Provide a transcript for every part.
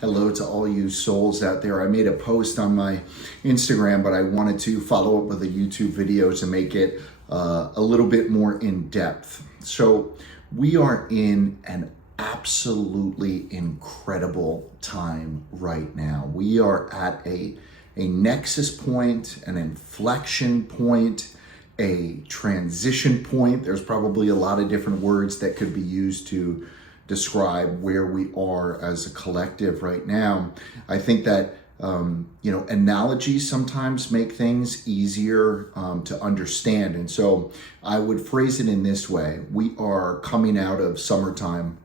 Hello to all you souls out there. I made a post on my Instagram, but I wanted to follow up with a YouTube video to make it a little bit more in depth. So we are in an absolutely incredible time right now. We are at a nexus point, an inflection point, a transition point. There's probably a lot of different words that could be used to describe where we are as a collective right now. I think that analogies sometimes make things easier to understand. And so I would phrase it in this way. We are coming out of summertime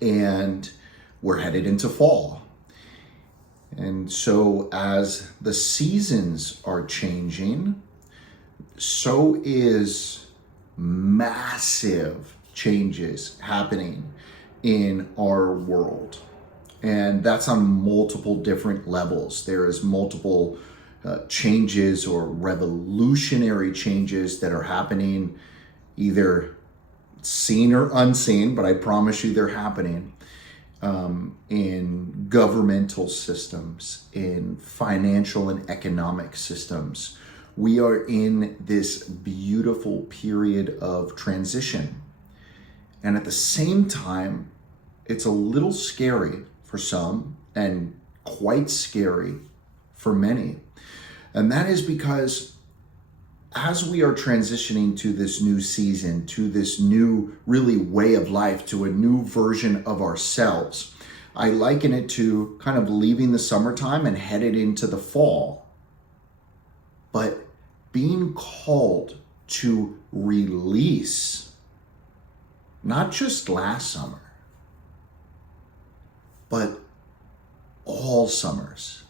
and we're headed into fall. And so as the seasons are changing, so is massive changes happening in our world. And that's on multiple different levels. There is multiple changes or revolutionary changes that are happening, either seen or unseen, but I promise you they're happening in governmental systems, in financial and economic systems. We are in this beautiful period of transition. And at the same time, it's a little scary for some and quite scary for many. And that is because as we are transitioning to this new season, to this new really way of life, to a new version of ourselves, I liken it to kind of leaving the summertime and headed into the fall. But being called to release, not just last summer, but all summers.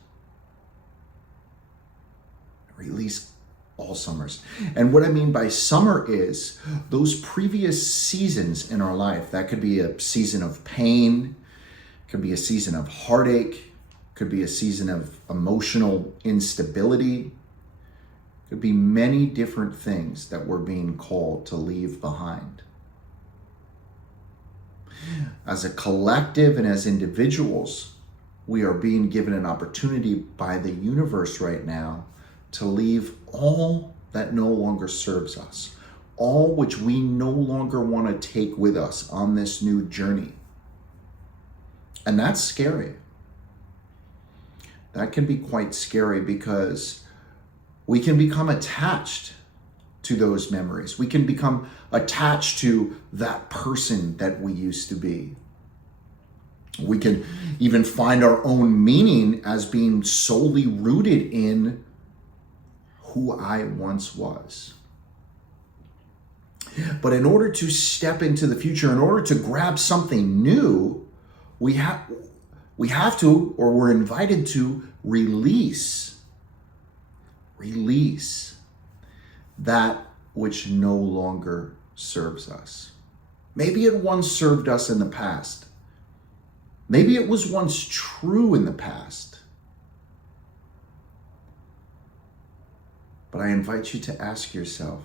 Release all summers. And what I mean by summer is those previous seasons in our life. That could be a season of pain, could be a season of heartache, could be a season of emotional instability. Could be many different things that we're being called to leave behind. As a collective and as individuals, we are being given an opportunity by the universe right now to leave all that no longer serves us, all which we no longer want to take with us on this new journey. And that's scary. That can be quite scary because we can become attached to those memories. We can become attached to that person that we used to be. We can even find our own meaning as being solely rooted in who I once was. But in order to step into the future, in order to grab something new, we have to, or we're invited to release that which no longer serves us. Maybe it once served us in the past. Maybe it was once true in the past. But I invite you to ask yourself,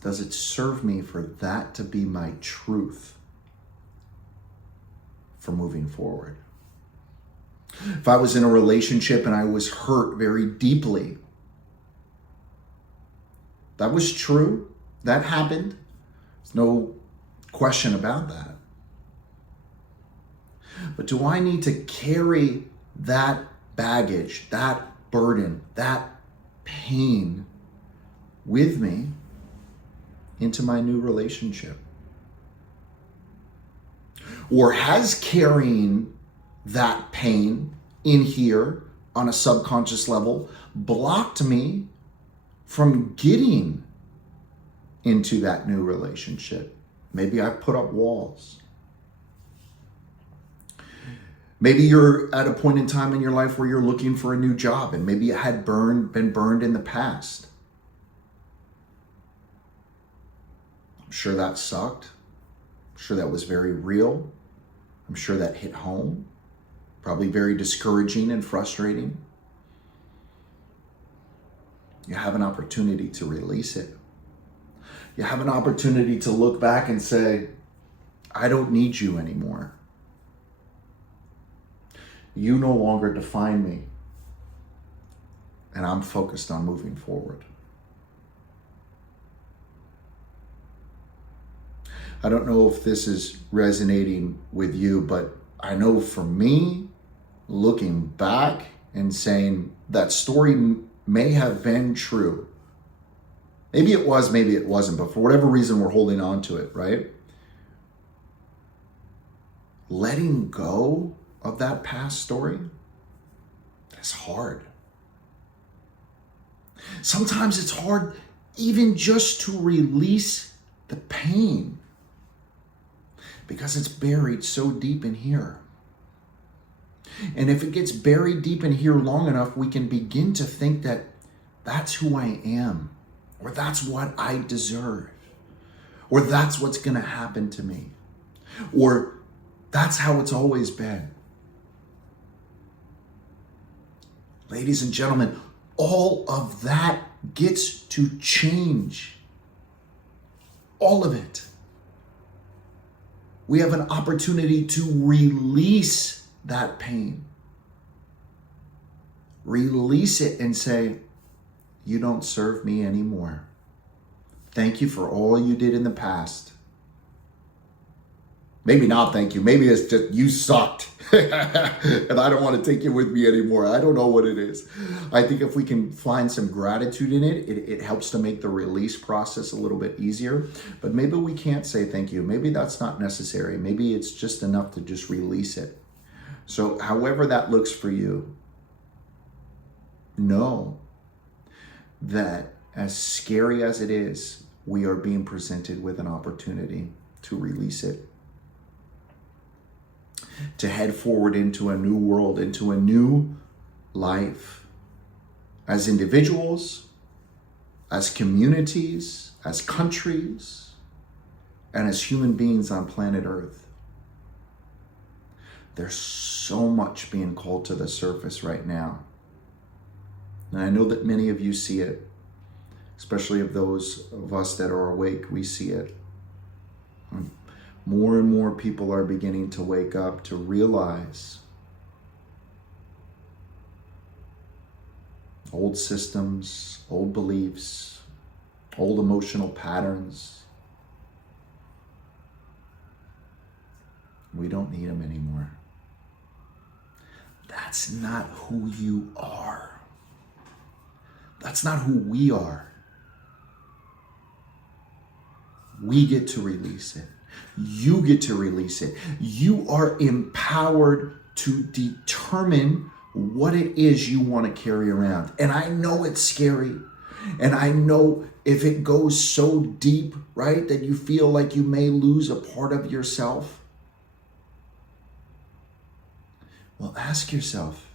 does it serve me for that to be my truth for moving forward? If I was in a relationship and I was hurt very deeply, that was true. That happened. There's no question about that. But do I need to carry that baggage, that burden, that pain with me into my new relationship? Or has carrying that pain in here on a subconscious level blocked me from getting into that new relationship? Maybe I've put up walls. Maybe you're at a point in time in your life where you're looking for a new job and maybe it had been burned in the past. I'm sure that sucked. I'm sure that was very real. I'm sure that hit home. Probably very discouraging and frustrating. You have an opportunity to release it. You have an opportunity to look back and say, I don't need you anymore. You no longer define me. And I'm focused on moving forward. I don't know if this is resonating with you, but I know for me, looking back and saying that story may have been true. Maybe it was, maybe it wasn't, but for whatever reason, we're holding on to it, right? Letting go of that past story is hard. Sometimes it's hard even just to release the pain because it's buried so deep in here. And if it gets buried deep in here long enough, we can begin to think that that's who I am, or that's what I deserve, or that's what's going to happen to me, or that's how it's always been. Ladies and gentlemen, all of that gets to change. All of it. We have an opportunity to release that pain. Release it and say, you don't serve me anymore. Thank you for all you did in the past. Maybe not thank you. Maybe it's just you sucked. And I don't want to take you with me anymore. I don't know what it is. I think if we can find some gratitude in it, it helps to make the release process a little bit easier. But maybe we can't say thank you. Maybe that's not necessary. Maybe it's just enough to just release it. So however that looks for you, know that as scary as it is, we are being presented with an opportunity to release it. To head forward into a new world, into a new life. As individuals, as communities, as countries, and as human beings on planet Earth. There's so much being called to the surface right now. And I know that many of you see it, especially of those of us that are awake, we see it. More and more people are beginning to wake up to realize old systems, old beliefs, old emotional patterns. We don't need them anymore. That's not who you are. That's not who we are. We get to release it. You get to release it. You are empowered to determine what it is you want to carry around. And I know it's scary. And I know if it goes so deep, right, that you feel like you may lose a part of yourself. Well, ask yourself,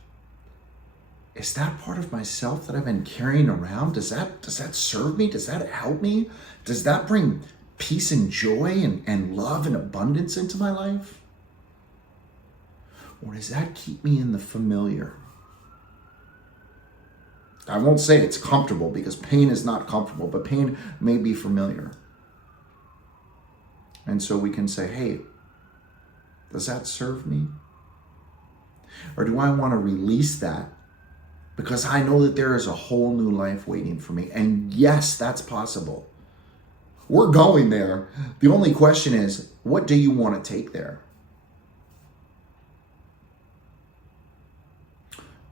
is that part of myself that I've been carrying around? Does that serve me? Does that help me? Does that bring peace and joy and love and abundance into my life? Or does that keep me in the familiar? I won't say it's comfortable because pain is not comfortable, but pain may be familiar. And so we can say, hey, does that serve me? Or do I want to release that because I know that there is a whole new life waiting for me? And yes, that's possible. We're going there. The only question is, what do you want to take there?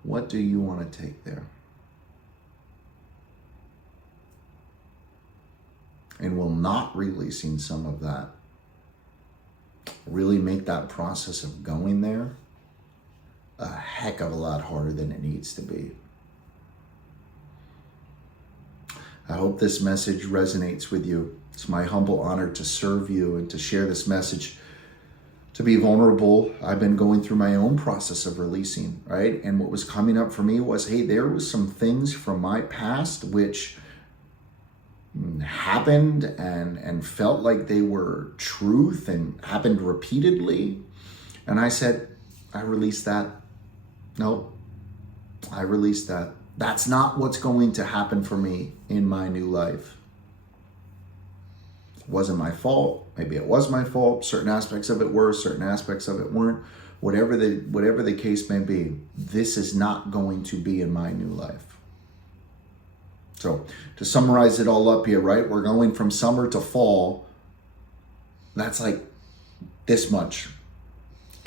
What do you want to take there? And will not releasing some of that really make that process of going there a heck of a lot harder than it needs to be? I hope this message resonates with you. It's my humble honor to serve you and to share this message, to be vulnerable. I've been going through my own process of releasing, right? And what was coming up for me was, hey, there was some things from my past which happened and felt like they were truth and happened repeatedly. And I said, I released that. No, I released that. That's not what's going to happen for me in my new life. wasn't my fault. Maybe it was my fault. Certain aspects of it were, certain aspects of it weren't. Whatever the case may be, this is not going to be in my new life. So to summarize it all up here, right? We're going from summer to fall. That's like this much.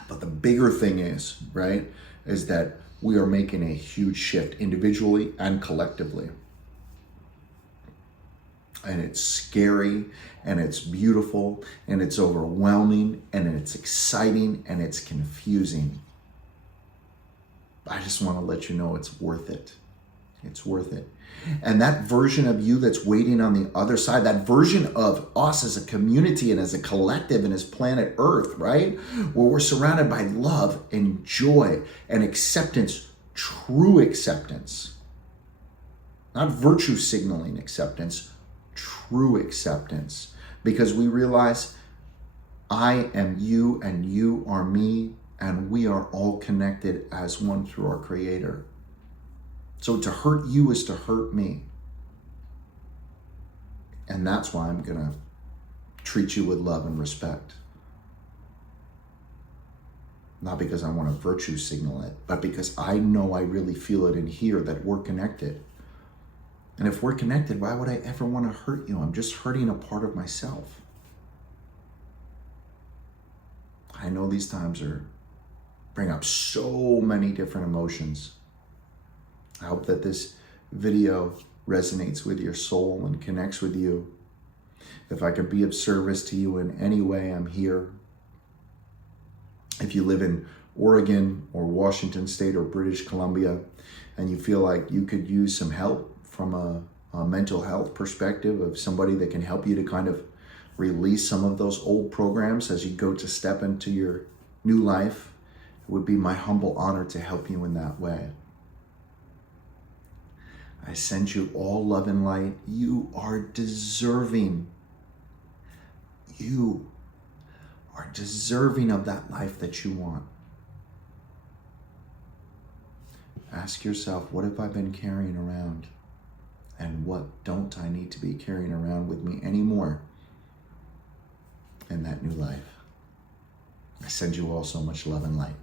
But the bigger thing is, right, is that we are making a huge shift individually and collectively. And it's scary, and it's beautiful, and it's overwhelming, and it's exciting, and it's confusing. I just want to let you know it's worth it. It's worth it. And that version of you that's waiting on the other side, that version of us as a community and as a collective and as planet Earth, right? Where we're surrounded by love and joy and acceptance, true acceptance. Not virtue signaling acceptance, true acceptance. Because we realize I am you and you are me, and we are all connected as one through our Creator. So to hurt you is to hurt me. And that's why I'm going to treat you with love and respect. Not because I want to virtue signal it, but because I know I really feel it in here that we're connected. And if we're connected, why would I ever want to hurt you? I'm just hurting a part of myself. I know these times bring up so many different emotions. I hope that this video resonates with your soul and connects with you. If I could be of service to you in any way, I'm here. If you live in Oregon or Washington State or British Columbia and you feel like you could use some help from a mental health perspective of somebody that can help you to kind of release some of those old programs as you go to step into your new life, it would be my humble honor to help you in that way. I send you all love and light. You are deserving. You are deserving of that life that you want. Ask yourself, what have I been carrying around? And what don't I need to be carrying around with me anymore in that new life? I send you all so much love and light.